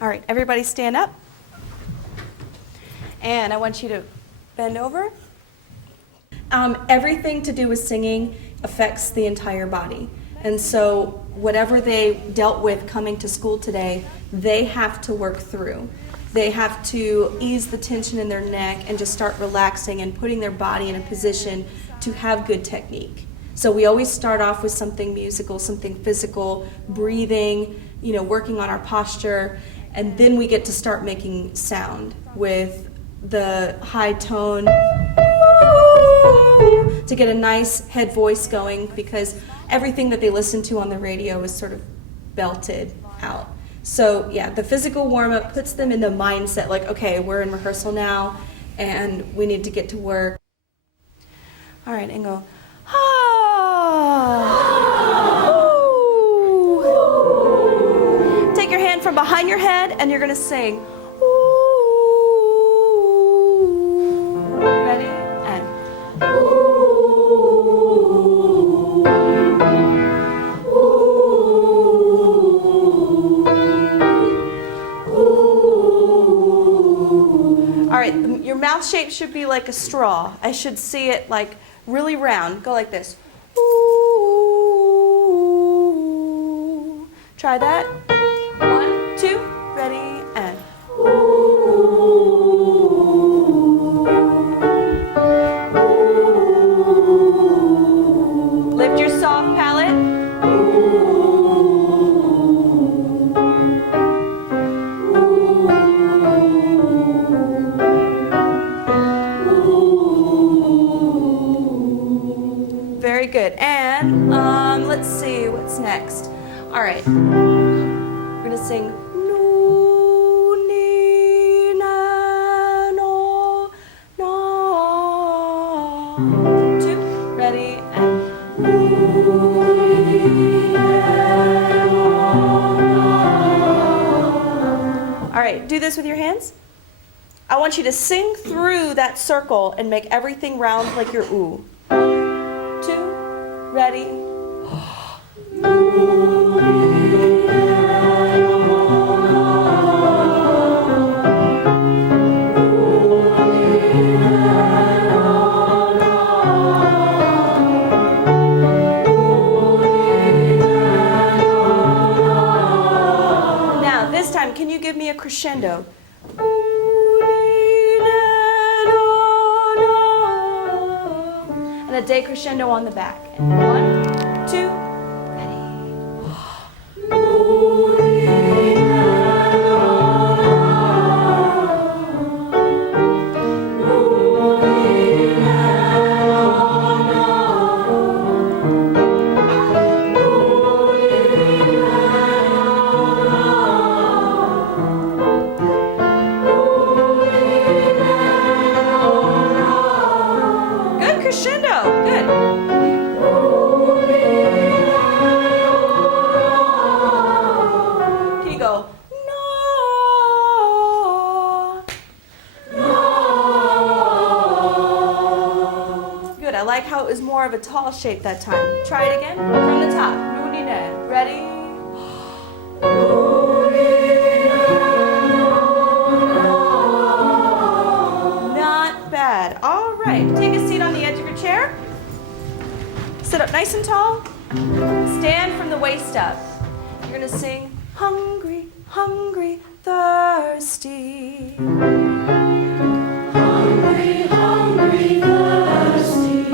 All right, everybody stand up. And I want you to bend over. Everything to do with singing affects the entire body. And so whatever they dealt with coming to school today, they have to work through. They have to ease the tension in their neck and just start relaxing and putting their body in a position to have good technique. So we always start off with something musical, something physical, breathing, working on our posture, and then we get to start making sound with the high tone to get a nice head voice going, because everything that they listen to on the radio is sort of belted out. So yeah, the physical warm-up puts them in the mindset like, okay, we're in rehearsal now and we need to get to work. All right, and go, ah. Take your hand from behind your head and you're going to sing. Ready? And all right, your mouth shape should be like a straw. I should see it like really round. Go like this. Ooh. Try that. 1, 2, ready, and. Lift your soft palate. Very good. And let's see what's next. All right. We're going to sing. No, ni, na, no, no. 2, ready, and. All right, do this with your hands. I want you to sing through that circle and make everything round like your ooh. 2, ready. Now, this time, can you give me a crescendo? And a decrescendo on the back. And 1, 2, ready. Good crescendo. Good. Can you go, no, no. Good. I like how it was more of a tall shape that time. Try it again from the top. Ready? Not bad. All right. Take a seat on the edge of your chair. Sit up nice and tall. Stand from the waist up. You're going to sing, hungry, hungry, thirsty. Hungry, hungry, thirsty.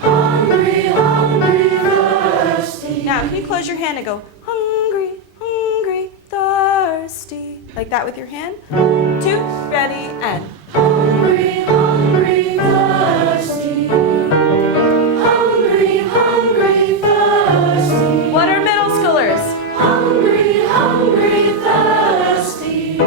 Hungry, hungry, thirsty. Now, can you close your hand and go, hungry, hungry, thirsty. Like that with your hand. 2, ready, and. Hungry, hungry, thirsty. Hungry, hungry, thirsty. What are middle schoolers? Hungry, hungry, thirsty.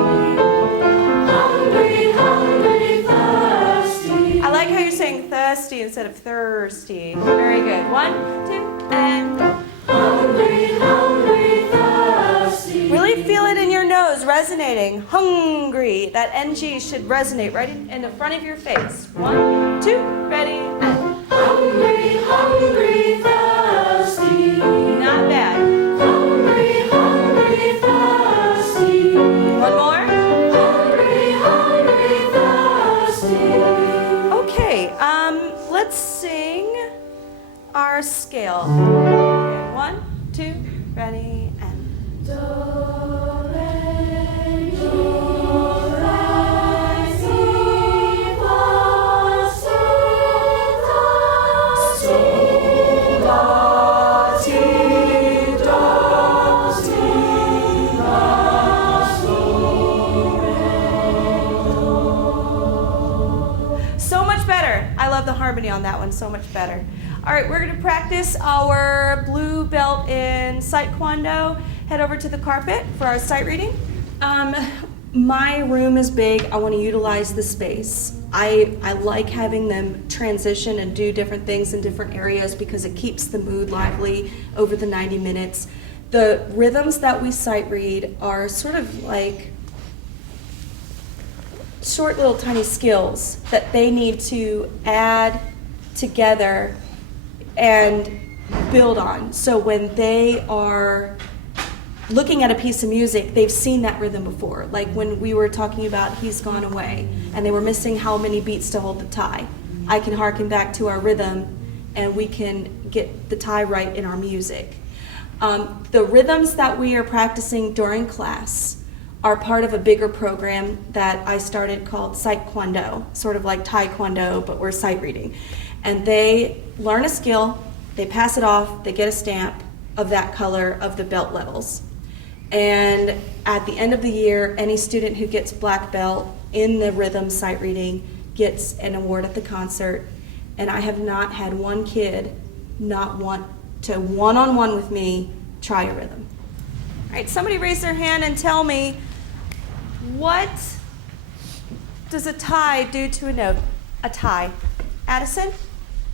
Hungry, hungry, thirsty. I like how you're saying thirsty instead of thirsty. Very good. 1, 2, and. Hungry, hungry, thirsty. Really feel it in your nose, resonating. Hungry. That NG should resonate right in the front of your face. 1, 2, ready, and. Hungry, hungry, thirsty. Not bad. Hungry, hungry, thirsty. Let's sing our scale. Okay, 1, 2, ready, and. Do, re, do, re, si, fa, si, la, si, do, si, la, so, re, do. So much better. I love the harmony on that one, so much better. All right, we're going to practice our blue belt in sight kwando. Head over to the carpet for our sight reading. My room is big. I want to utilize the space. I like having them transition and do different things in different areas because it keeps the mood lively over the 90 minutes. The rhythms that we sight read are sort of like short little tiny skills that they need to add together and build on. So when they are looking at a piece of music, they've seen that rhythm before. Like when we were talking about He's Gone Away, and they were missing how many beats to hold the tie. I can harken back to our rhythm, and we can get the tie right in our music. The rhythms that we are practicing during class are part of a bigger program that I started called Sight Kwando, sort of like Taekwondo, but we're sight reading. And they learn a skill, they pass it off, they get a stamp of that color of the belt levels. And at the end of the year, any student who gets black belt in the rhythm sight reading gets an award at the concert. And I have not had one kid not want to one-on-one with me try a rhythm. All right, somebody raise their hand and tell me, what does a tie do to a note? A tie. Addison?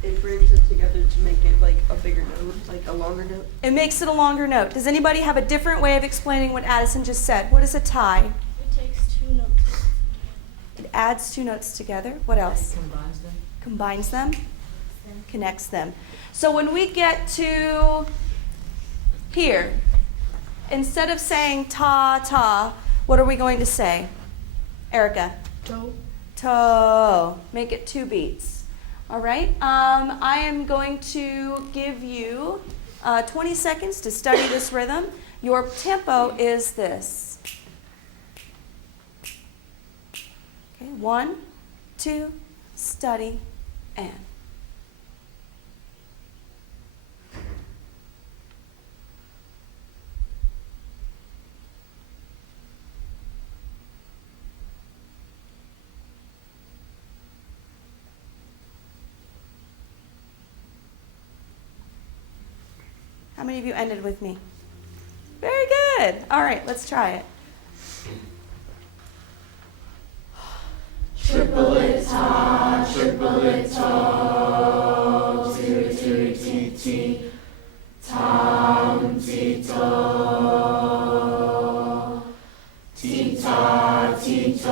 It brings it together to make it like a bigger note, like a longer note. It makes it a longer note. Does anybody have a different way of explaining what Addison just said? What is a tie? It takes 2 notes. It adds 2 notes together. What else? It combines them. Combines them. Connects them. So when we get to here, instead of saying ta, ta, what are we going to say? Erica? Do. To. Make it 2 beats. All right, I am going to give you 20 seconds to study this rhythm. Your tempo is this. Okay, 1, 2, study, and. How many of you ended with me? Very good. All right, let's try it. Triplet ta, triplet to, tiri tiri ti ti, tam ti to, ti ta ti to.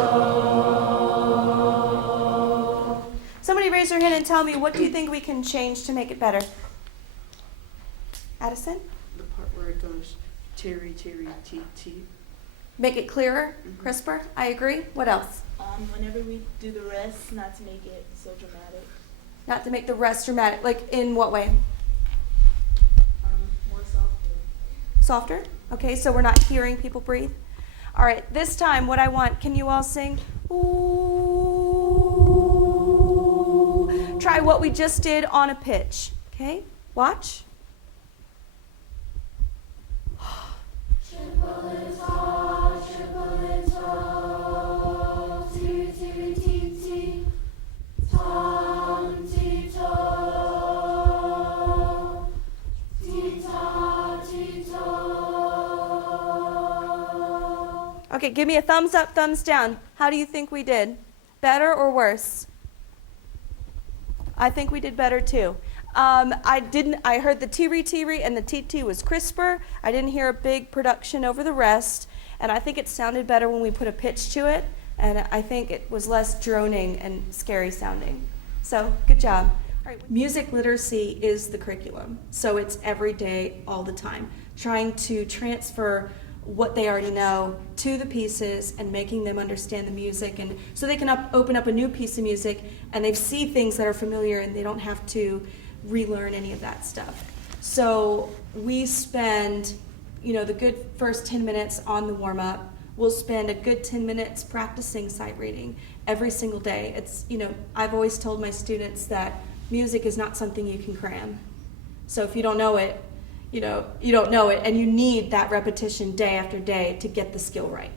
Somebody raise their hand and tell me, what do you think we can change to make it better? Addison? The part where it goes tiri tiri ti ti. Make it clearer, crisper. I agree. What else? Whenever we do the rest, not to make it so dramatic. Not to make the rest dramatic. Like in what way? More softer. Softer? Okay, so we're not hearing people breathe. All right, this time what I want, can you all sing? Ooh. Try what we just did on a pitch. Okay, watch. Okay, give me a thumbs up, thumbs down. How do you think we did? Better or worse? I think we did better too. I heard the tiri and the TT was crisper. I didn't hear a big production over the rest. And I think it sounded better when we put a pitch to it. And I think it was less droning and scary sounding. So, good job. All right. Music literacy is the curriculum. So it's every day, all the time. Trying to transfer what they already know to the pieces and making them understand the music, and so they can open up a new piece of music and they see things that are familiar and they don't have to relearn any of that stuff. So we spend, the good first 10 minutes on the warm-up. We'll spend a good 10 minutes practicing sight reading every single day. It's, I've always told my students that music is not something you can cram. So if you don't know it, you don't know it, and you need that repetition day after day to get the skill right.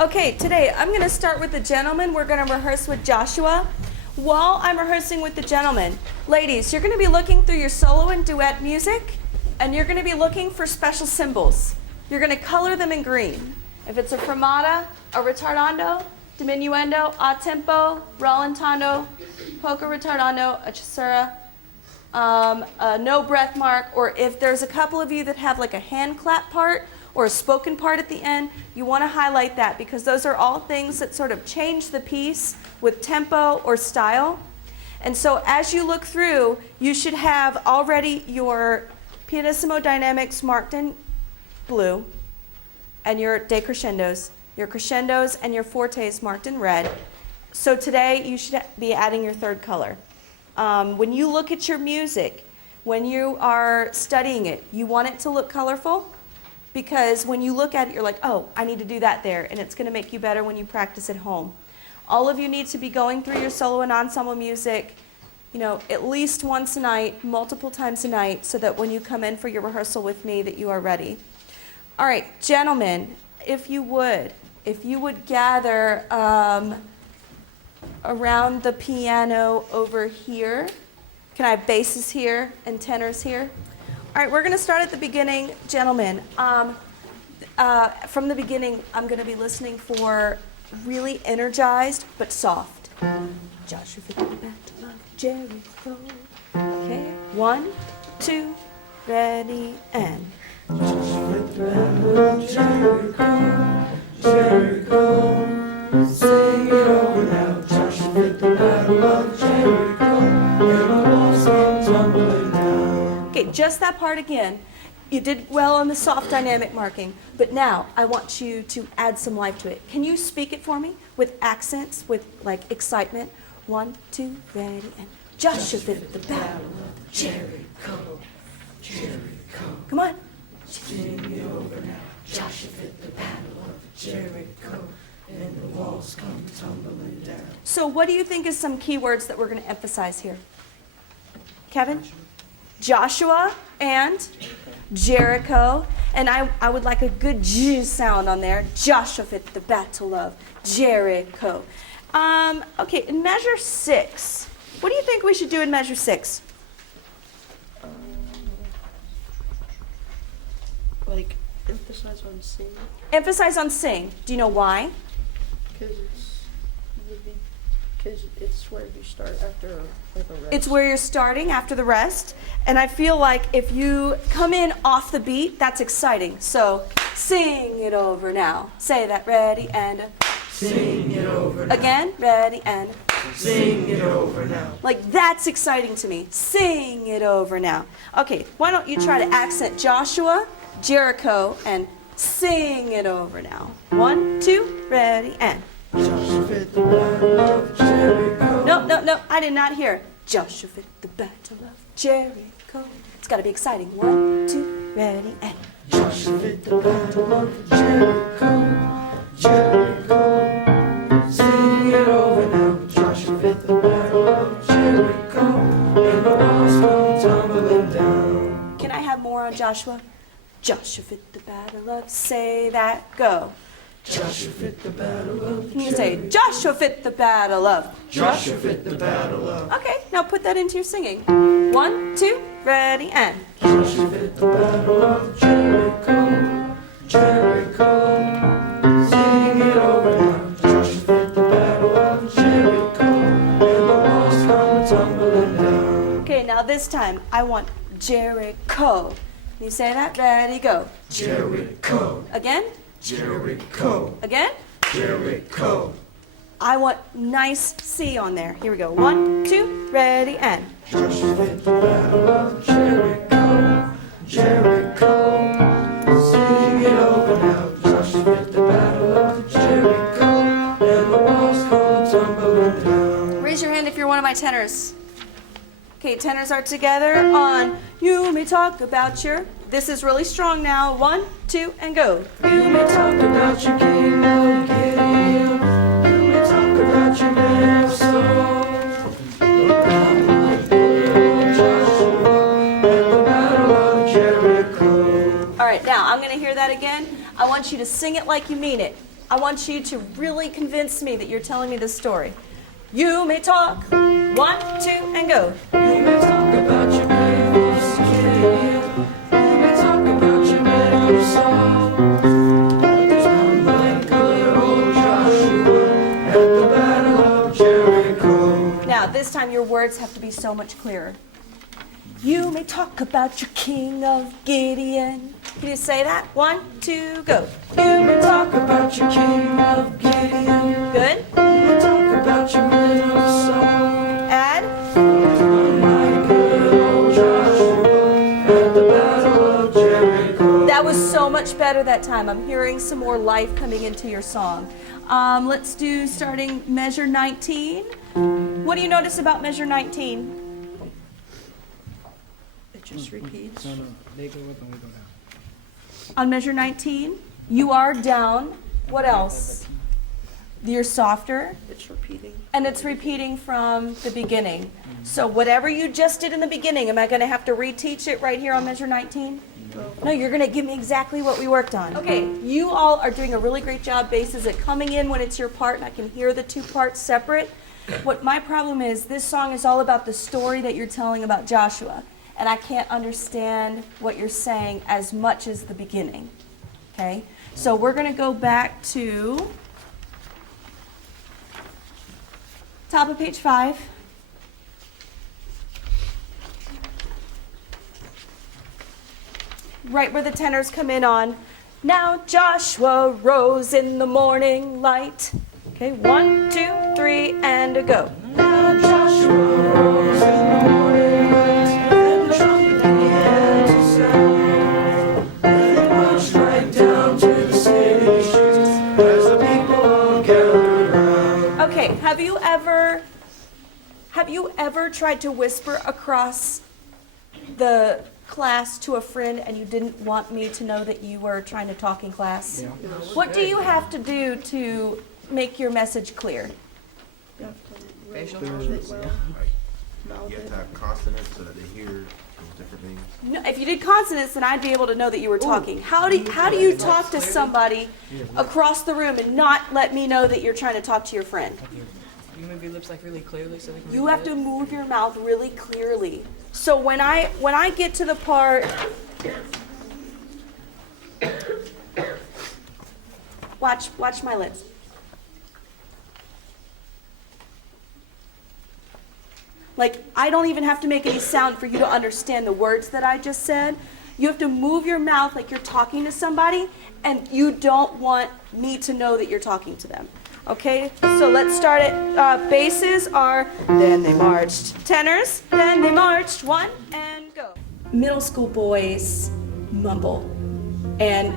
Okay, today I'm going to start with the gentleman. We're going to rehearse with Joshua. While I'm rehearsing with the gentleman, ladies, you're going to be looking through your solo and duet music, and you're going to be looking for special symbols. You're going to color them in green. If it's a fermata, a ritardando, diminuendo, a tempo, rallentando, poco ritardando, a cesura, a no breath mark, or if there's a couple of you that have like a hand clap part or a spoken part at the end, you want to highlight that because those are all things that sort of change the piece with tempo or style. And so as you look through, you should have already your pianissimo dynamics marked in blue and your decrescendos, your crescendos and your fortes marked in red. So today you should be adding your third color. When you look at your music, when you are studying it, you want it to look colorful because when you look at it, you're like, oh, I need to do that there, and it's going to make you better when you practice at home. All of you need to be going through your solo and ensemble music, at least once a night, multiple times a night, so that when you come in for your rehearsal with me, that you are ready. All right, gentlemen, if you would gather around the piano over here. Can I have basses here and tenors here? All right, we're going to start at the beginning. Gentlemen, from the beginning, I'm going to be listening for really energized but soft. Joshua fit the battle of Jericho. Okay, 1, 2, ready, and. Joshua fit the battle of Jericho, Jericho, sing it over now. Joshua fit the battle of Jericho, and the walls come tumbling down. Okay, just that part again. You did well on the soft dynamic marking, but now I want you to add some life to it. Can you speak it for me with accents, with like excitement? 1, 2, ready, and Joshua fit the battle of Jericho, Jericho. Come on. Sing it over now. Joshua fit the battle of Jericho, and the walls come tumbling down. So what do you think is some key words that we're going to emphasize here? Kevin? Joshua and Jericho. And I would like a good J sound on there. Joshua fit the battle of Jericho. Okay, in measure 6, what do you think we should do in measure 6? Like, emphasize on sing. Emphasize on sing. Do you know why? Because it's where you start after like a rest. It's where you're starting after the rest. And I feel like if you come in off the beat, that's exciting. So sing it over now. Say that, ready, and Sing it over now. again, ready, and Sing it over now. like that's exciting to me. Sing it over now. Okay, why don't you try to accent Joshua, Jericho, and sing it over now. 1, 2, ready, and Joshua fit the battle of Jericho. no, I did not hear. Joshua fit the battle of Jericho. It's got to be exciting. 1, 2, ready, and Joshua fit the battle of Jericho, Jericho. Sing it over now. Joshua fit the battle of Jericho, and the walls come tumbling down. can I have more on Joshua? Joshua fit the battle of, say that, go. Joshua fit the battle of Can you say, Joshua fit the battle of? Joshua fit the battle of Okay, now put that into your singing. 1, 2, ready, and Joshua fit the battle of Jericho, Jericho. Sing it over now. Joshua fit the battle of Jericho, and the walls come tumbling down. okay, now this time I want Jericho. Can you say that? Ready, go. Jericho, Again, Jericho, again. Jericho. I want nice C on there. Here we go. 1, 2, ready, and Joshua fit the battle of Jericho, Jericho. Sing it over now. tenors. Okay, tenors are together on You May Talk About Your. This is really strong now. 1, 2, and go. You may talk about your king of Gideon. You may talk about your man of Saul. About Joshua and the battle of Jericho. All right, now I'm going to hear that again. I want you to sing it like you mean it. I want you to really convince me that you're telling me this story. You may talk. 1, 2, and go. You may talk about your man of Gideon. You may talk about your man of Saul. There's none like good old Joshua at the battle of Jericho. Now, this time your words have to be so much clearer. You may talk about your king of Gideon. Can you say that? 1, 2, go. You may talk about your king of Gideon. Good. You may talk about your man of Saul. Add. My good old Joshua at the battle of Jericho. That was so much better that time. I'm hearing some more life coming into your song. Let's do starting measure 19. What do you notice about measure 19? It just repeats. No, they go up and we go down. On measure 19, you are down. What else? You're softer. It's repeating. And it's repeating from the beginning. So whatever you just did in the beginning, am I going to have to reteach it right here on measure 19? No, you're going to give me exactly what we worked on. Okay, you all are doing a really great job, basses, at coming in when it's your part, and I can hear the two parts separate. What my problem is, this song is all about the story that you're telling about Joshua, and I can't understand what you're saying as much as the beginning. Okay? So we're going to go back to top of page 5. Right where the tenors come in on, now Joshua rose in the morning light. Okay, 1, 2, 3, and a go. Now Joshua rose in the morning light, and the trumpet began to sound. And they marched right down to the city streets as the people all gathered around. Okay, have you ever tried to whisper across the class to a friend and you didn't want me to know that you were trying to talk in class? Yeah. What do you have to do to make your message clear? You have to Facial mouth it well. Mouth You have it. to have consonants so that they hear those different things. No, if you did consonants, then I'd be able to know that you were talking. How do you talk to somebody across the room and not let me know that you're trying to talk to your friend? You move your lips like really clearly so they can You read have it. to move your mouth really clearly. So when I get to the part, watch my lips. Like, I don't even have to make any sound for you to understand the words that I just said. You have to move your mouth like you're talking to somebody, and you don't want me to know that you're talking to them. Okay, so let's start it. Basses are, then they marched. Tenors, then they marched. 1, and go. Middle school boys mumble, and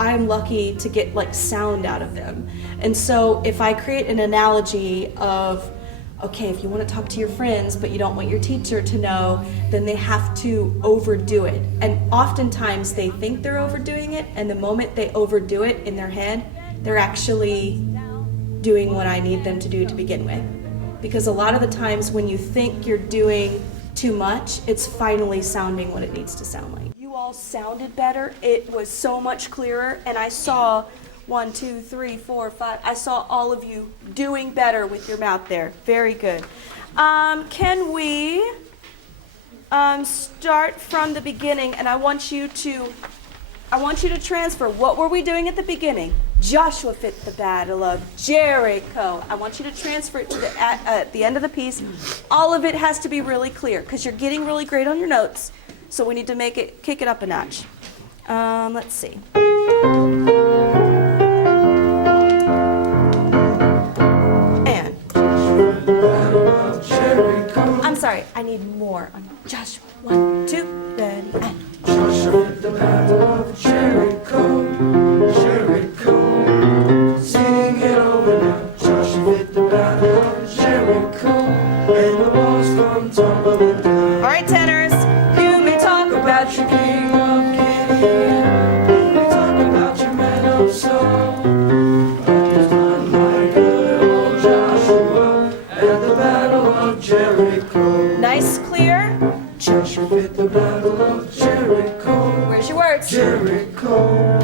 I'm lucky to get like sound out of them. And so if I create an analogy of, okay, if you want to talk to your friends, but you don't want your teacher to know, then they have to overdo it. And oftentimes they think they're overdoing it, and the moment they overdo it in their head, they're actually doing what I need them to do to begin with. Because a lot of the times when you think you're doing too much, it's finally sounding what it needs to sound like. You all sounded better. It was so much clearer, and I saw 1, 2, 3, 4, 5. I saw all of you doing better with your mouth there. Very good. Can we start from the beginning? And I want you to transfer. What were we doing at the beginning? Joshua fit the battle of Jericho. I want you to transfer it to at the end of the piece. All of it has to be really clear because you're getting really great on your notes. So we need to kick it up a notch. Let's see. And I'm sorry, I need more on Joshua. 1, 2, ready, and Joshua fit the battle of Jericho, Jericho. Sing it over now. Joshua fit the battle of Jericho, and the tumbling down. All right, tenors. You may talk about About your king of Gideon, we talk about your men of Saul. But there's none like good old Joshua at the battle of Jericho. nice, clear. Joshua fit the battle of Jericho. Where's your words? Jericho,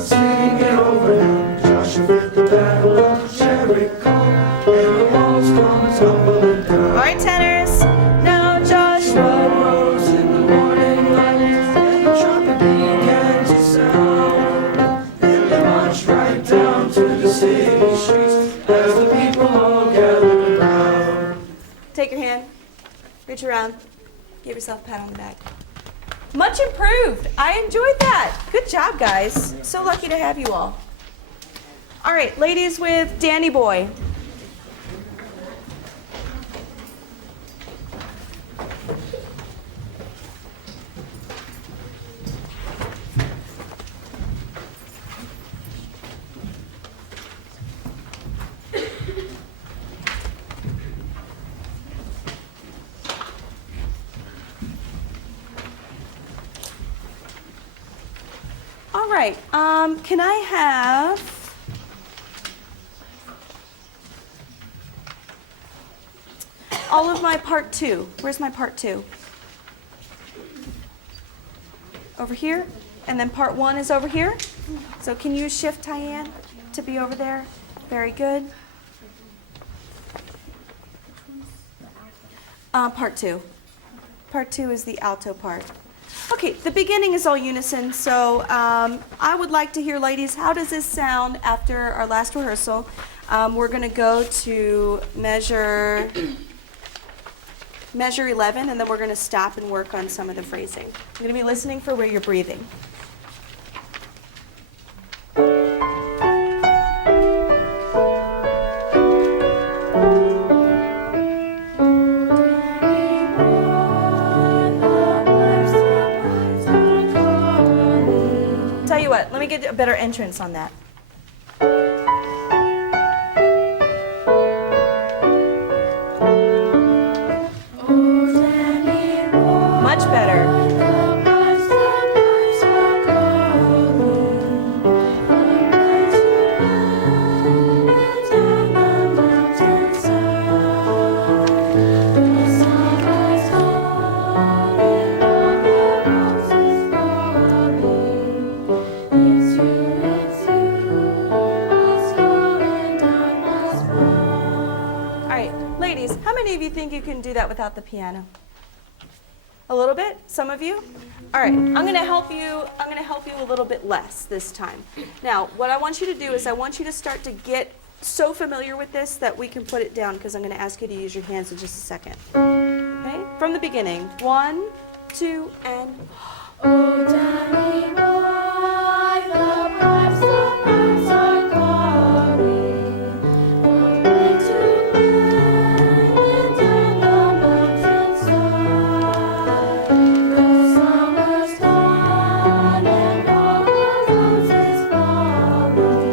singing it over him. Joshua fit the battle of Jericho, and the walls come tumbling down. All right, tenors. Now Joshua. Rose in the morning light, and the trumpet began to sound. Then they marched right down to the city streets as the people all gathered around. Take your hand. Reach around. Give yourself a pat on the back. Much improved. I enjoyed that. Good job, guys. So lucky to have you all. All right, ladies with Danny Boy. All right, can I have all of my part 2? Where's my part 2? Over here, and then part 1 is over here. So can you shift, Tyann, to be over there? Very good. Part 2. Part 2 is the alto part. Okay, the beginning is all unison, so I would like to hear, ladies, how does this sound after our last rehearsal? We're going to go to measure 11, and then we're going to stop and work on some of the phrasing. I'm going to be listening for where you're breathing. Tell you what, let me get a better entrance on that. Much better. How many of you think you can do that without the piano? A little bit? Some of you? All right, I'm going to help you a little bit less this time. Now, what I want you to do is I want you to start to get so familiar with this that we can put it down, because I'm going to ask you to use your hands in just a second. Okay? From the beginning. 1, 2, and... Oh, Danny boy, the pipes are calling. From glen to glen and down the mountainside. The summer's gone and all the roses falling.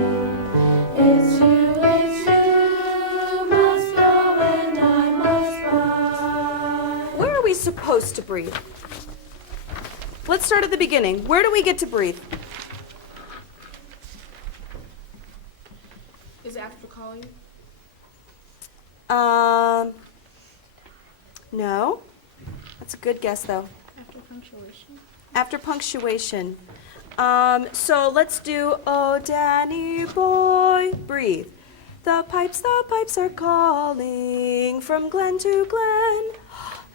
It's you, must go and I must buy. Where are we supposed to breathe? Let's start at the beginning. Where do we get to breathe? Is after calling? No. That's a good guess, though. After punctuation? After punctuation. So let's do, oh, Danny boy, breathe. The pipes are calling from glen to glen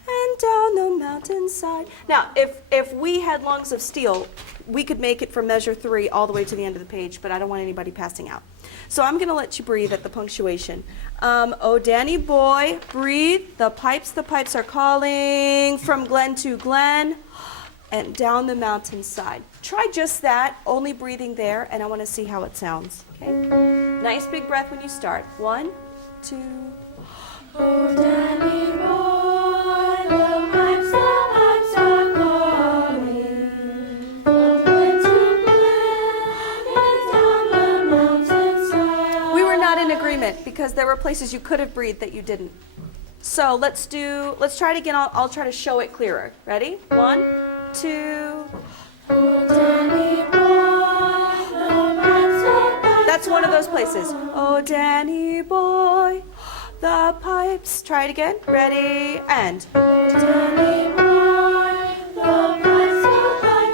and down the mountainside. Now, if we had lungs of steel, we could make it from measure 3 all the way to the end of the page, but I don't want anybody passing out. So I'm going to let you breathe at the punctuation. Oh, Danny boy, breathe. The pipes are calling from glen to glen and down the mountainside. Try just that, only breathing there, and I want to see how it sounds. Okay? Nice big breath when you start. 1, 2. Oh, Danny boy, the pipes are calling. From glen to glen and down the mountainside. We were not in agreement because there were places you could have breathed that you didn't. So let's try it again. I'll try to show it clearer. Ready? 1, 2. That's one of those places. Oh, Danny boy, the pipes. Try it again. Ready? And.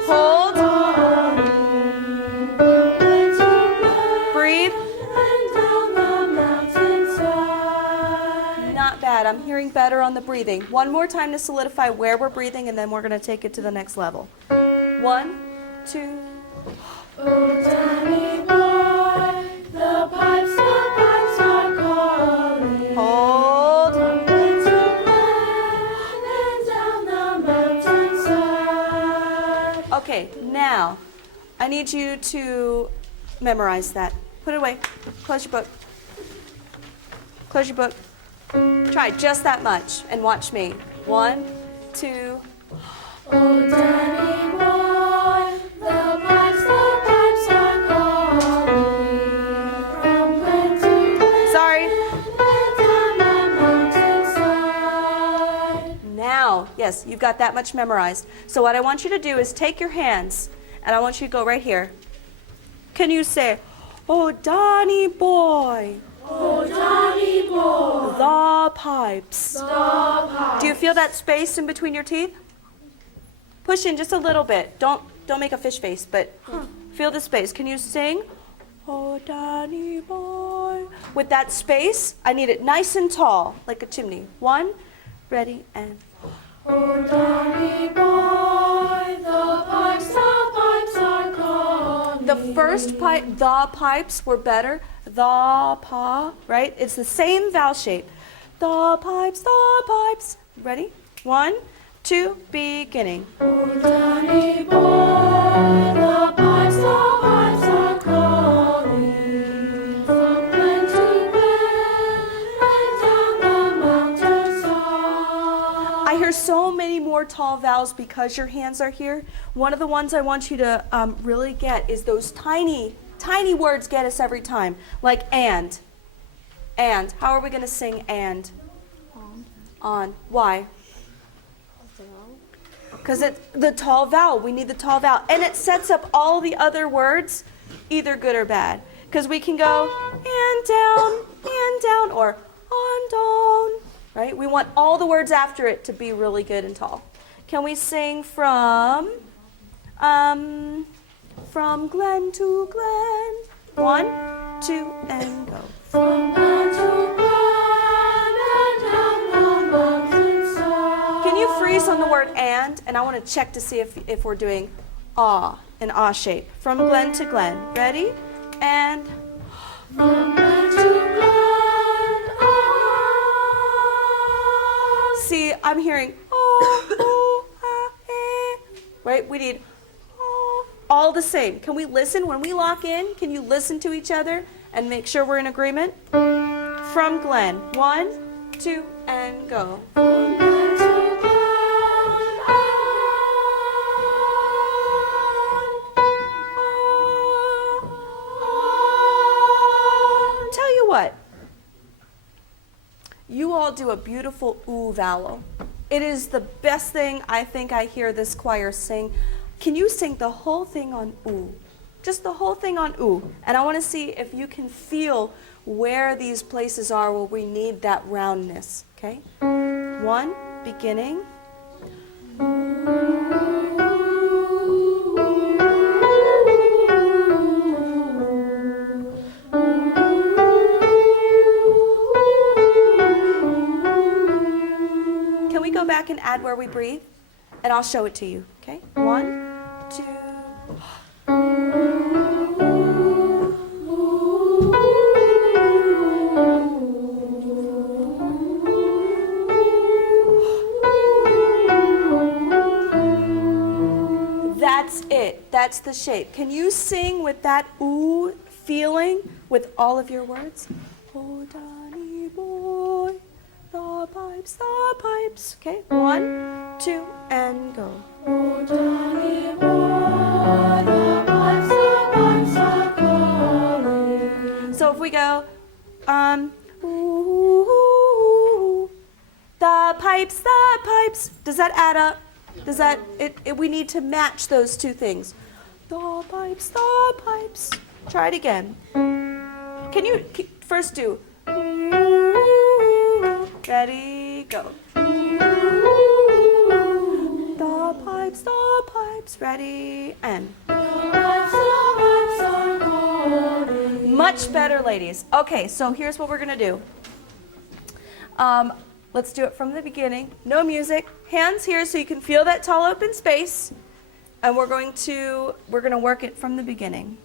Hold. Breathe. Not bad. I'm hearing better on the breathing. One more time to solidify where we're breathing, and then we're going to take it to the next level. 1, 2. Oh, Danny boy, the pipes are calling. Hold. From glen to glen and down the mountainside. Okay, now I need you to memorize that. Put it away. Close your book. Close your book. Try just that much and watch me. 1, 2. Oh, Danny boy, the pipes are calling. From glen to glen Sorry. and down the mountainside. Now, yes, you've got that much memorized. So what I want you to do is take your hands and I want you to go right here. Can you say, oh, Donnie boy, Oh, Danny boy, the pipes? the pipes. Do you feel that space in between your teeth? Push in just a little bit. Don't make a fish face, but feel the space. Can you sing? Oh, Danny boy. With that space, I need it nice and tall, like a chimney. 1, ready, and. Oh, Danny boy, the pipes are calling. The first pipe, the pipes were better. The pa, right? It's the same vowel shape. The pipes, the pipes. Ready? 1, 2, beginning. Oh, Danny boy, the pipes are calling. From glen to glen and down the mountainside. I hear so many more tall vowels because your hands are here. One of the ones I want you to really get is those tiny words get us every time. Like and. And. How are we going to sing and? On. Why? Because it's the tall vowel. We need the tall vowel. And it sets up all the other words, either good or bad. Because we can go and down, or on down. Right? We want all the words after it to be really good and tall. Can we sing from glen to glen? 1, 2, and go. From glen to glen and down the mountainside. Can you freeze on the word and? And I want to check to see if we're doing ah, an ah shape. From glen to glen. Ready? And From glen to glen, see, I'm hearing oh, ah, eh. Right? We need oh, all the same. Can we listen when we lock in? Can you listen to each other and make sure we're in agreement? From glen. 1, 2, and go. From glen to glen, Tell you what, you all do a beautiful ooh vowel. It is the best thing I think I hear this choir sing. Can you sing the whole thing on ooh? Just the whole thing on ooh. And I want to see if you can feel where these places are where we need that roundness, okay? 1, beginning. Can we go back and add where we breathe? And I'll show it to you, okay? 1, 2. That's it. That's the shape. Can you sing with that ooh feeling with all of your words? Oh, Danny boy, the pipes, the pipes. Okay, 1, 2, and go. oh, Danny boy, the pipes are calling. So if we go, ooh, pipes, the pipes. Does that add up? Does that, we need to match those two things. The pipes, the pipes. Try it again. Can you first do, ready, go. The pipes, ready, and. Much better, ladies. Okay, so here's what we're gonna do. Let's do it from the beginning. No music. Hands here so you can feel that tall open space. And we're gonna work it from the beginning.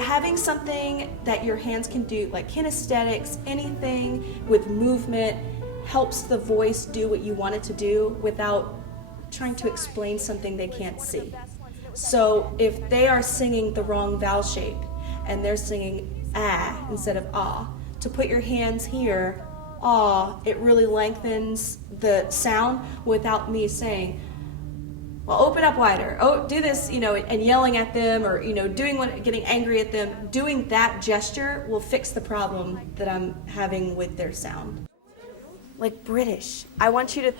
Having something that your hands can do, like kinesthetics, anything with movement, helps the voice do what you want it to do without trying to explain something they can't see. So if they are singing the wrong vowel shape and they're singing ah instead of ah, to put your hands here, ah, it really lengthens the sound without me saying, well, open up wider. Oh, do this, and yelling at them or, getting angry at them. Doing that gesture will fix the problem that I'm having with their sound. Like British. I want you to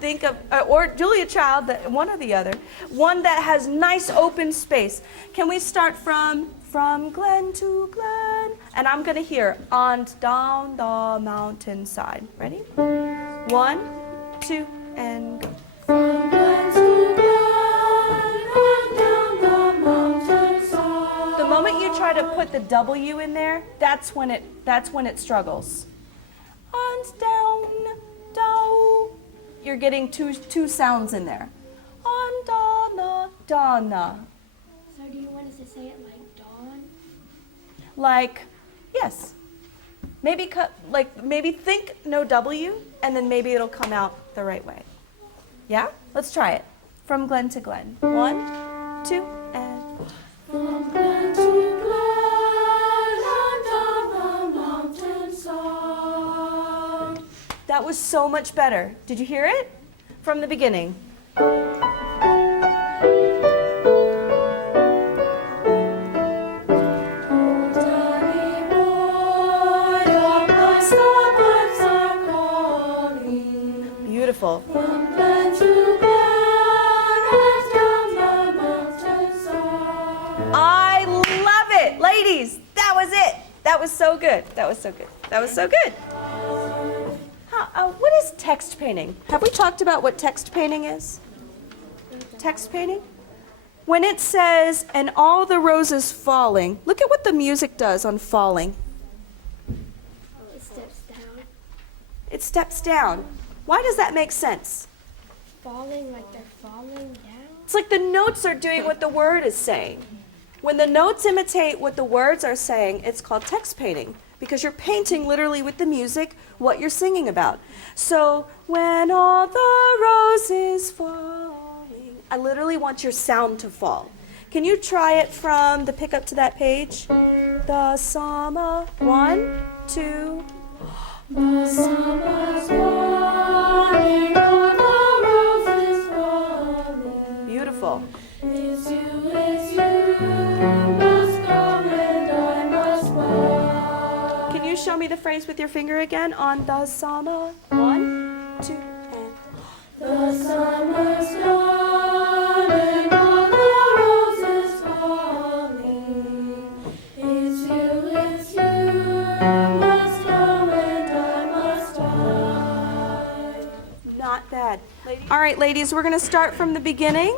think of, or Julia Child, one or the other, one that has nice open space. Can we start from glen to glen? And I'm gonna hear on down the mountainside. Ready? 1, 2, and go. From glen to glen, on down the mountainside. The moment you try to put the W in there, that's when it struggles. And down, down. You're getting two sounds in there. On donna, donna. So do you want us to say it like dawn? Like, yes. Maybe think no W, and then maybe it'll come out the right way. Yeah? Let's try it. From glen to glen. 1, 2, and. From glen to glen, on down the mountainside. That was so much better. Did you hear it? From the beginning. Beautiful. From glen to glen, on down the mountainside. I love it. Ladies, that was it. That was so good. That was so good. That was so good. What is text painting? Have we talked about what text painting is? Text painting? When it says, and all the roses falling, look at what the music does on falling. It steps down. It steps down. Why does that make sense? Falling like they're falling down. It's like the notes are doing what the word is saying. When the notes imitate what the words are saying, it's called text painting, because you're painting literally with the music what you're singing about. So, when all the roses falling, I literally want your sound to fall. Can you try it from the pickup to that page? The summer, 1, 2. The summer's morning, all the roses falling. Beautiful. It's you, must go and I must buy. Can you show me the phrase with your finger again on the summer? 1, 2, and. The summer's gone and all the roses falling. It's you, must go and I must die. Not bad. All right, ladies, we're going to start from the beginning.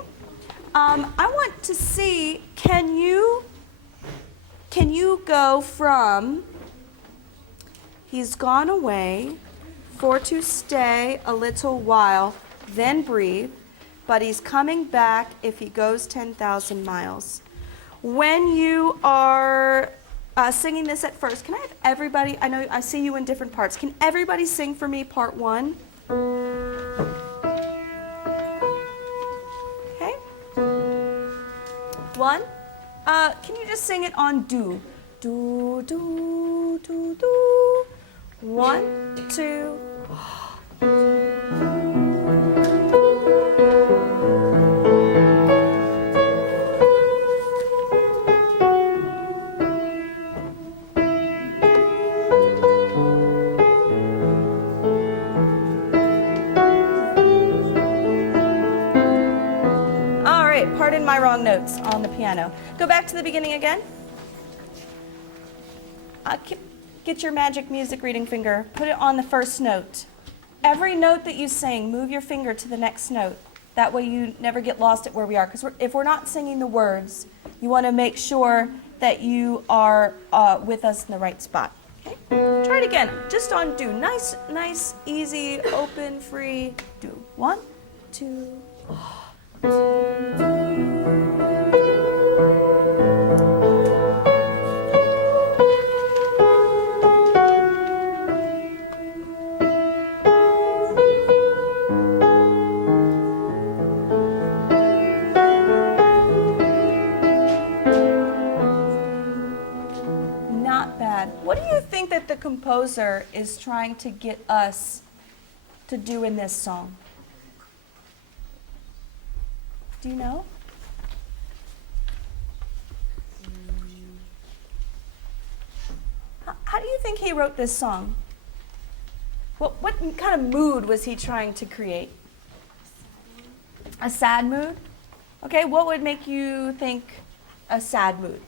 I want to see, can you go from, he's gone away for to stay a little while, then breathe, but he's coming back if he goes 10,000 miles. When you are singing this at first, can I have everybody, I know I see you in different parts, can everybody sing for me part 1? Okay. 1. Can you just sing it on do? Do, do, do, do. 1, 2. my wrong notes on the piano. Go back to the beginning again. Get your magic music reading finger, put it on the first note. Every note that you sing, move your finger to the next note. That way you never get lost at where we are. Because if we're not singing the words, you want to make sure that you are with us in the right spot. Okay? Try it again. Just on do. Nice, easy, open, free. Do. 1, 2. Not bad. What do you think that the composer is trying to get us to do in this song? Do you know? How do you think he wrote this song? What kind of mood was he trying to create? A sad mood? Okay, what would make you think a sad mood?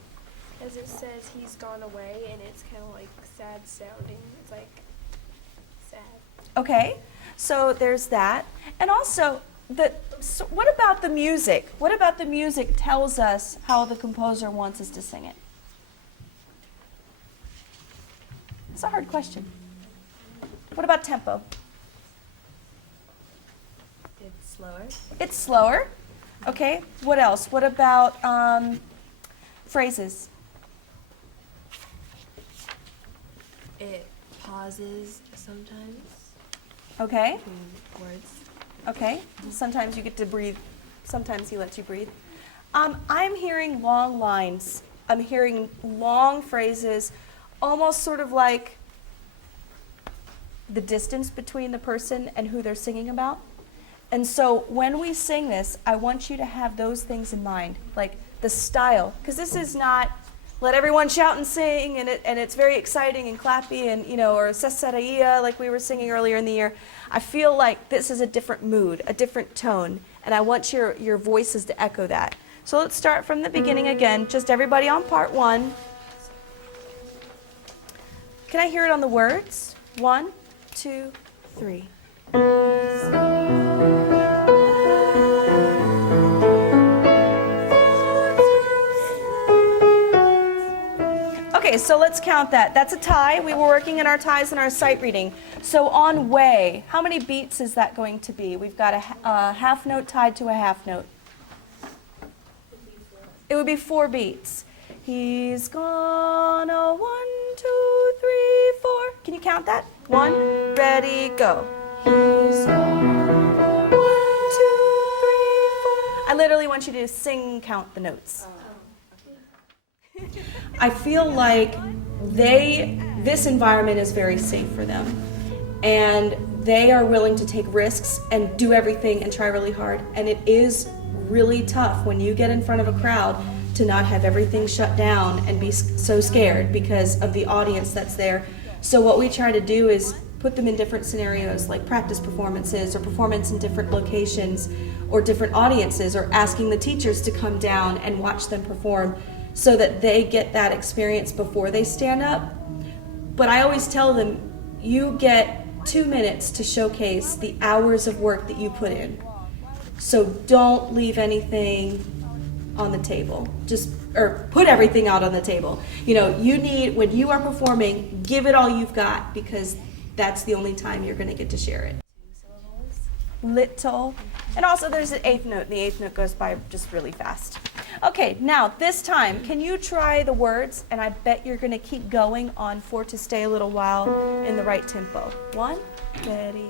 As it says he's gone away, and it's kind of like sad sounding. It's like sad. Okay, so there's that. And also, what about the music? What about the music tells us how the composer wants us to sing it? It's a hard question. What about tempo? It's slower. It's slower. Okay, what else? What about phrases? It pauses sometimes Okay, between words. okay. Sometimes you get to breathe. Sometimes he lets you breathe. I'm hearing long lines. I'm hearing long phrases, almost sort of like the distance between the person and who they're singing about. And so when we sing this, I want you to have those things in mind, like the style, because this is not let everyone shout and sing, and it's very exciting and clappy, and or Sesaraia, like we were singing earlier in the year. I feel like this is a different mood, a different tone, and I want your voices to echo that. So let's start from the beginning again, just everybody on part 1. Can I hear it on the words? 1, 2, 3. Okay, so let's count that. That's a tie. We were working in our ties and our sight reading. So on way, how many beats is that going to be? We've got a half note tied to a half note. It would be 4 beats. He's gone a 1, 2, 3, 4. Can you count that? 1, ready, go. He's gone 1, 2, 3, 4. I literally want you to sing, count the notes. I feel like this environment is very safe for them. And they are willing to take risks and do everything and try really hard. And it is really tough when you get in front of a crowd to not have everything shut down and be so scared because of the audience that's there. So what we try to do is put them in different scenarios, like practice performances or performance in different locations or different audiences, or asking the teachers to come down and watch them perform so that they get that experience before they stand up. But I always tell them, you get 2 minutes to showcase the hours of work that you put in. So don't leave anything on the table. Or put everything out on the table. You need, when you are performing, give it all you've got, because that's the only time you're going to get to share it. Little. And also there's an 8th note, and the 8th note goes by just really fast. Okay, now this time, can you try the words? And I bet you're going to keep going on for to stay a little while in the right tempo. 1, ready.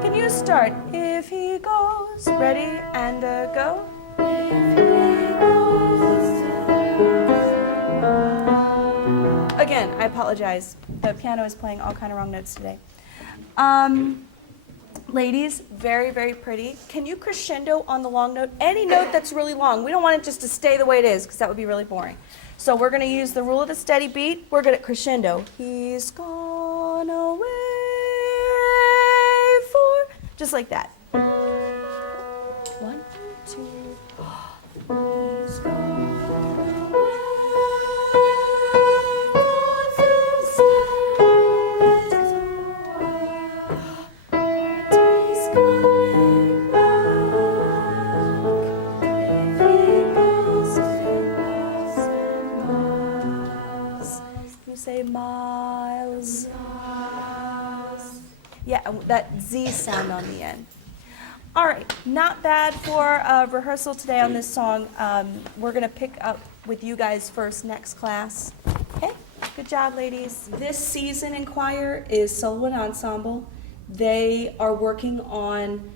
Can you start? If he goes, ready, and go. Again, I apologize. The piano is playing all kind of wrong notes today. Ladies, very, very pretty. Can you crescendo on the long note? Any note that's really long. We don't want it just to stay the way it is because that would be really boring. So we're going to use the rule of the steady beat. We're good at crescendo. He's gone away for... Just like that. 1, 2, he's gone say miles. Yeah, that Z sound on the end. All right, not bad for rehearsal today on this song. We're going to pick up with you guys first next class. Okay, good job, ladies. This season in choir is solo and ensemble. They are working on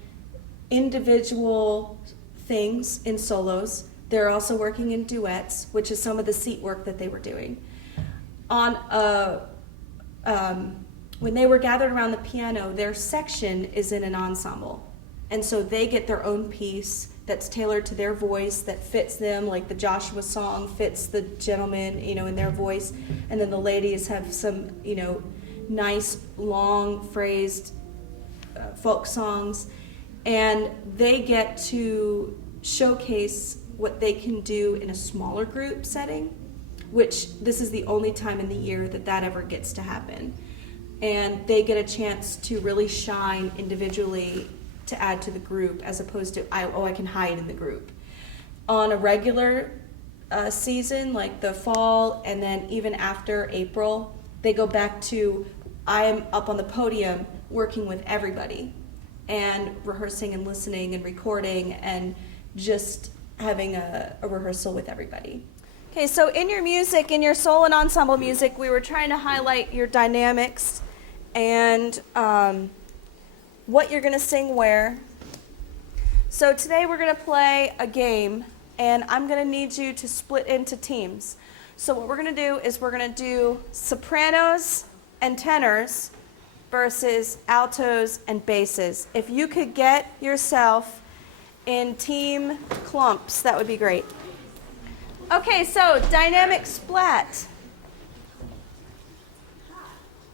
individual things in solos. They're also working in duets, which is some of the seat work that they were doing. When they were gathered around the piano, their section is in an ensemble. And so they get their own piece that's tailored to their voice, that fits them, like the Joshua song fits the gentleman, in their voice. And then the ladies have some, nice, long phrased folk songs. And they get to showcase what they can do in a smaller group setting, which this is the only time in the year that ever gets to happen. And they get a chance to really shine individually to add to the group, as opposed to, I can hide in the group. On a regular season, like the fall, and then even after April, they go back to, I'm up on the podium working with everybody and rehearsing and listening and recording and just having a rehearsal with everybody. Okay, so in your music, in your solo and ensemble music, we were trying to highlight your dynamics and what you're going to sing where. So today we're going to play a game, and I'm going to need you to split into teams. So what we're going to do is we're going to do sopranos and tenors versus altos and basses. If you could get yourself in team clumps, that would be great. Okay, so dynamic splat.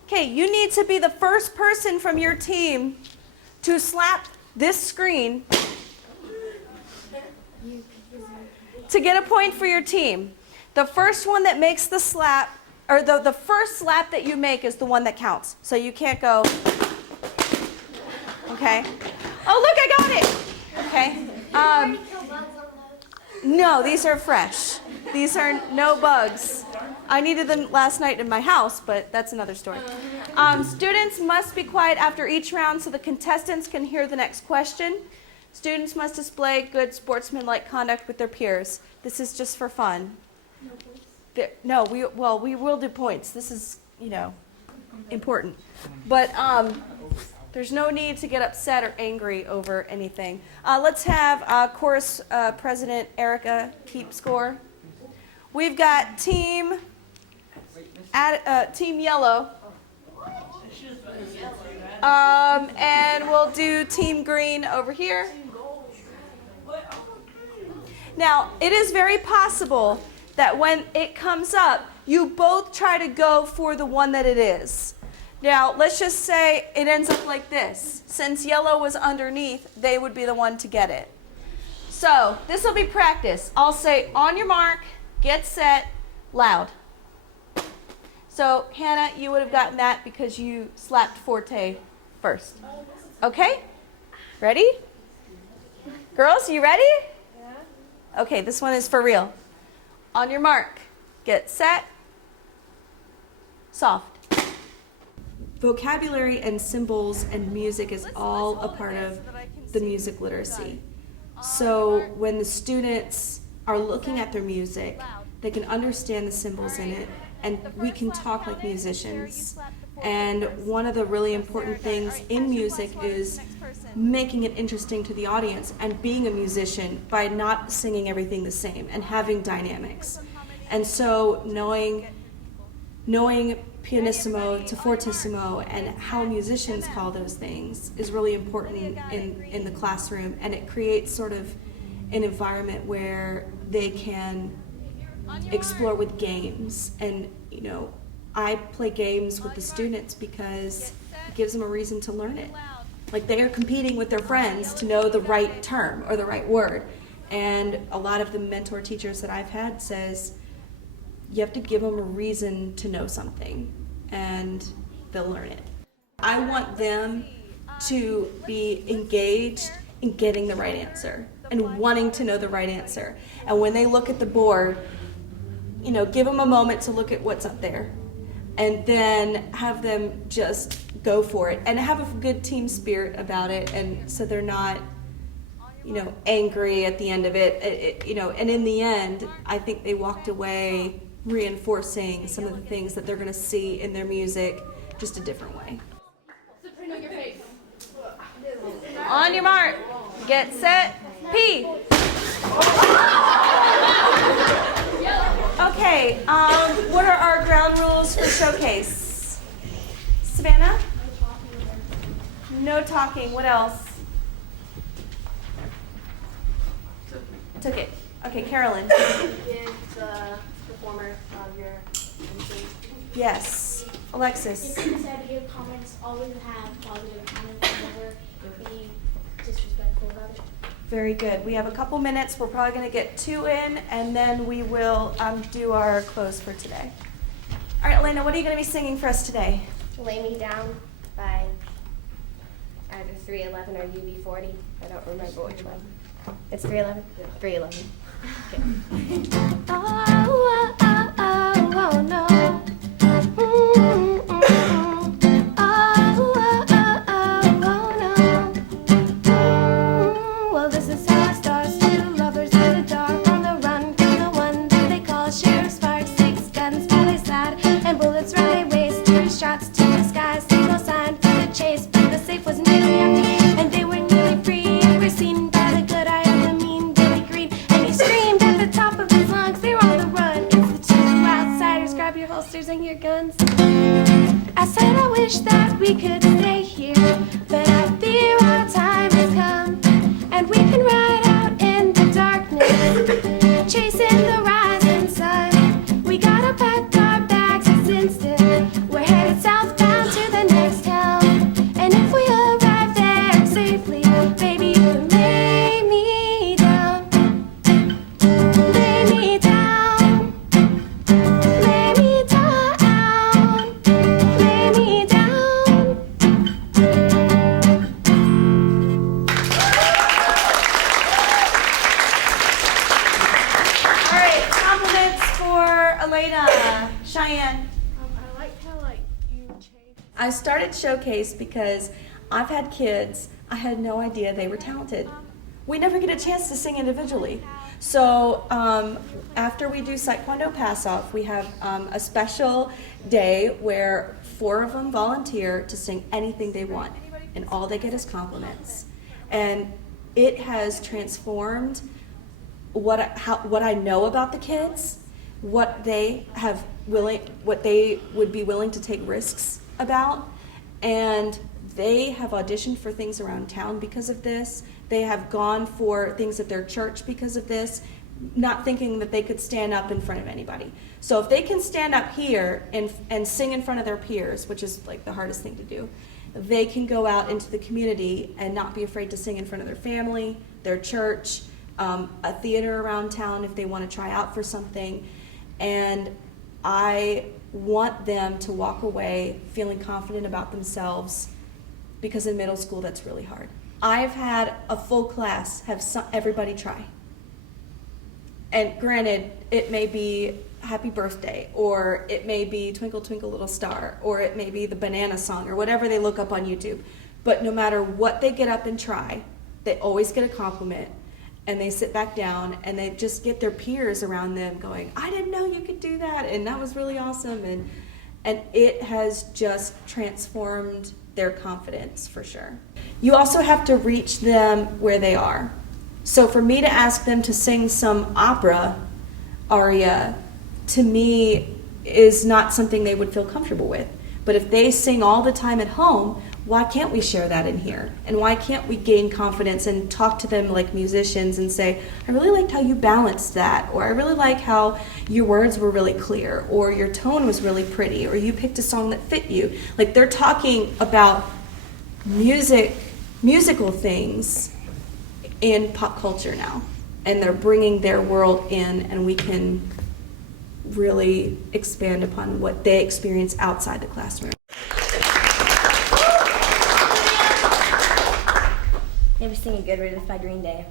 Okay, you need to be the first person from your team to slap this screen to get a point for your team. The first one that makes the slap, or the first slap that you make is the one that counts. So you can't go, okay? Oh, look, I got it! Okay. No, these are fresh. These are no bugs. I needed them last night in my house, but that's another story. Students must be quiet after each round so the contestants can hear the next question. Students must display good sportsmanlike conduct with their peers. This is just for fun. No, we will do points. This is, important. But there's no need to get upset or angry over anything. Let's have chorus president Erica keep score. We've got team yellow. And we'll do team green over here. Now, it is very possible that when it comes up, you both try to go for the one that it is. Now, let's just say it ends up like this. Since yellow was underneath, they would be the one to get it. So, this will be practice. I'll say, on your mark, get set, loud. So, Hannah, you would have gotten that because you slapped forte first. Okay? Ready? Girls, you ready? Yeah. Okay, this one is for real. On your mark, get set, soft. Vocabulary and symbols and music is all a part of the music literacy. So when the students are looking at their music, they can understand the symbols in it, and we can talk like musicians. And one of the really important things in music is making it interesting to the audience and being a musician by not singing everything the same and having dynamics. And so knowing pianissimo to fortissimo, and how musicians call those things is really important in the classroom, and it creates sort of an environment where they can explore with games. And I play games with the students because it gives them a reason to learn it. Like, they are competing with their friends to know the right term or the right word. And a lot of the mentor teachers that I've had says you have to give them a reason to know something, and they'll learn it. I want them to be engaged in getting the right answer and wanting to know the right answer. And when they look at the board, give them a moment to look at what's up there, and then have them just go for it and have a good team spirit about it, and so they're not angry at the end of it. And in the end, I think they walked away reinforcing some of the things that they're going to see in their music just a different way. On your mark, get set, P. Okay, what are our ground rules for showcase? Savannah? No talking. What else? Took it. Okay, Carolyn. Give the performer of your MC. Yes. Alexis. If you said to give comments, always have positive comments and never be disrespectful about it. Very good. We have a couple minutes. We're probably going to get 2 in, and then we will do our close for today. All right, Elena, what are you going to be singing for us today? Lay Me Down by either 311 or UB40. I don't remember which one. It's 311? 311. Okay. Oh, oh, oh, oh, oh, no. Well, this is how it starts. Two lovers in the dark on the run from the one that they call Sheriff Sparks. 6 guns by their side and bullets round their waist. 2 shots to the sky, signal sign for the chase. But the safe was nearly empty and they were nearly free. And we're seen by the good eye of the mean Billy Green. And he screamed at the top of his lungs, they're on the run. It's the 2 outsiders, grab your holsters and your guns. I said I wish that we could stay here, but I fear our time has come, and we can ride out in the darkness, chasing the rising sun. We gotta pack our bags this instant. We're headed southbound to the next town, and if we arrive there safely, baby, you can lay me down, lay me down, lay me down, lay me down. All right, compliments for Elena. Cheyenne. I like how you change. I started Showcase because I've had kids, I had no idea they were talented. We never get a chance to sing individually. So after we do Taekwondo pass-off, we have a special day where 4 of them volunteer to sing anything they want, and all they get is compliments. And it has transformed what I know about the kids, what they would be willing to take risks about, and they have auditioned for things around town because of this. They have gone for things at their church because of this, not thinking that they could stand up in front of anybody. So if they can stand up here and sing in front of their peers, which is like the hardest thing to do, they can go out into the community and not be afraid to sing in front of their family, their church, a theater around town if they want to try out for something. And I want them to walk away feeling confident about themselves, because in middle school that's really hard. I've had a full class have everybody try. And granted, it may be Happy Birthday, or it may be Twinkle Twinkle Little Star, or it may be the Banana Song, or whatever they look up on YouTube. But no matter what they get up and try, they always get a compliment, and they sit back down and they just get their peers around them going, I didn't know you could do that, and that was really awesome. And it has just transformed their confidence for sure. You also have to reach them where they are. So for me to ask them to sing some opera aria, to me, is not something they would feel comfortable with. But if they sing all the time at home, why can't we share that in here? And why can't we gain confidence and talk to them like musicians and say, I really liked how you balanced that, or I really like how your words were really clear, or your tone was really pretty, or you picked a song that fit you. Like, they're talking about musical things in pop culture now, and they're bringing their world in, and we can really expand upon what they experience outside the classroom. They were singing Good Riddance by Green Day.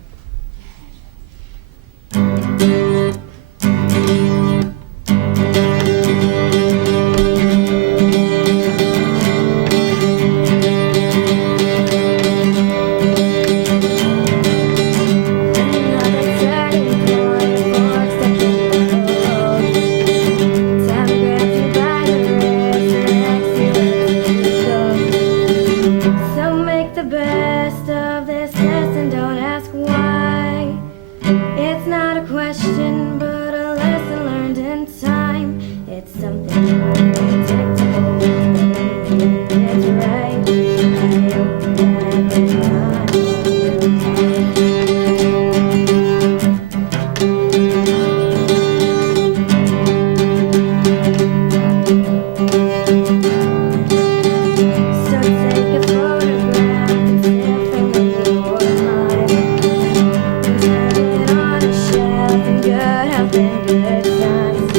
So make the best of this test and don't ask why. It's not a question, but a lesson learned in time. It's something unpredictable, but it's right. I hope that the time So take a photograph and sniff it with your mind. And turn it on a shelf in good health and good times.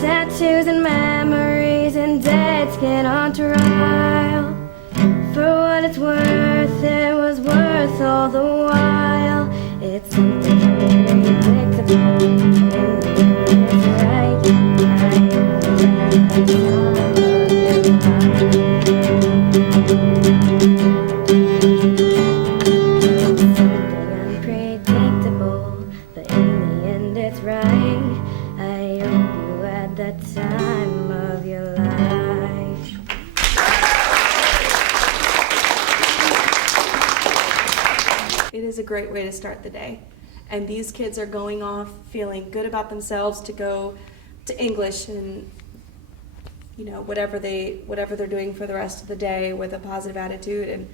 Tattoos and memories and dead skin on trial. For what it's worth, it was worth all the while. It's something unpredictable, and it's right. I hope that the time of your Something unpredictable, but in the end it's right. I hope you had the time of your life. It is a great way to start the day. And these kids are going off feeling good about themselves to go to English and, you know, whatever they're doing for the rest of the day with a positive attitude. And